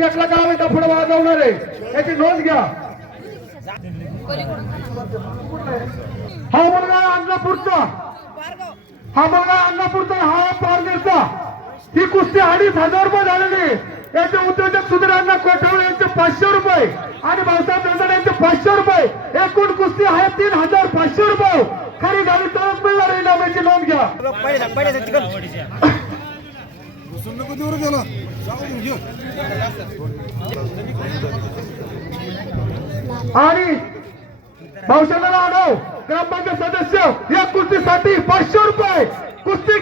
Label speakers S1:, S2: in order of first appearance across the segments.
S1: टेकला गाव आहे पुढे वाजवणार आहे. याची नोंद घ्या. हा मुलगा अन्नापूरचा हा मुलगा अन्नापूरचा हा आहे पारनेरचा. ही कुस्ती अडीच हजार रुपये झालेली याचे उद्योजक सुधीरांना कोठावळे यांचे पाचशे रुपये आणि भाऊसाहेब नंदन यांचे पाचशे रुपये. एकूण कुस्ती आहे तीन हजार पाचशे रुपये. खरी गाडी तरच मिळणार इनामाची नोंद घ्या. आणि भाऊसाहेबाला आढाव ग्रामपंचायत सदस्य या कुस्तीसाठी पाचशे रुपये. कुस्ती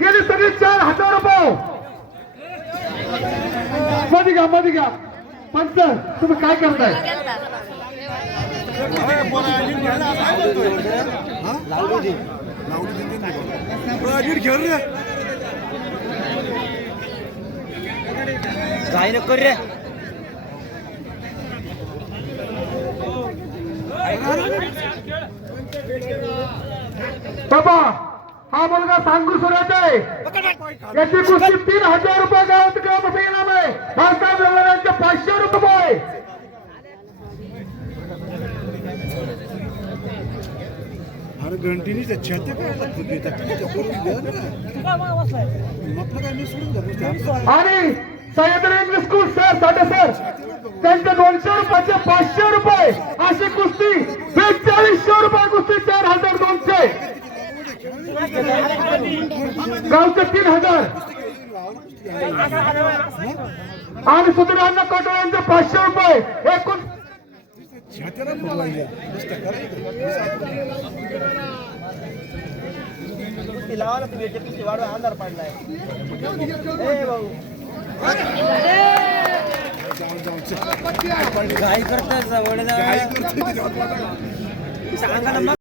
S1: गेली सगळी चार हजार रुपये. मध्ये घ्या मध्ये घ्या. पंच तुम्ही काय करताय?
S2: काय नको रे
S1: बाबा हा मुलगा सांगू आहे. याची कुस्ती तीन हजार रुपये गावात ग्रामपंचायत इनाम आहे. भाऊसाहेब यांचे पाचशे रुपये
S3: अरे घंटीनी छत्या काय लागतं ते त्या करून द्या ना. आपलं काय मी सोडून द्या नुसतं.
S1: आणि Sahyadri English school sir Sathe sir त्यांचे दोनशे रुपयाचे पाचशे रुपये. अशी कुस्ती बेचाळीसशे रुपये कुस्ती चार हजार दोनशे. गावचे तीन हजार. आणि सुधीरांना कटोळ यांचे पाचशे रुपये. एकूण
S2: लावा ना तुम्ही याच्या पडलाय. काय करतात जवळ सांगा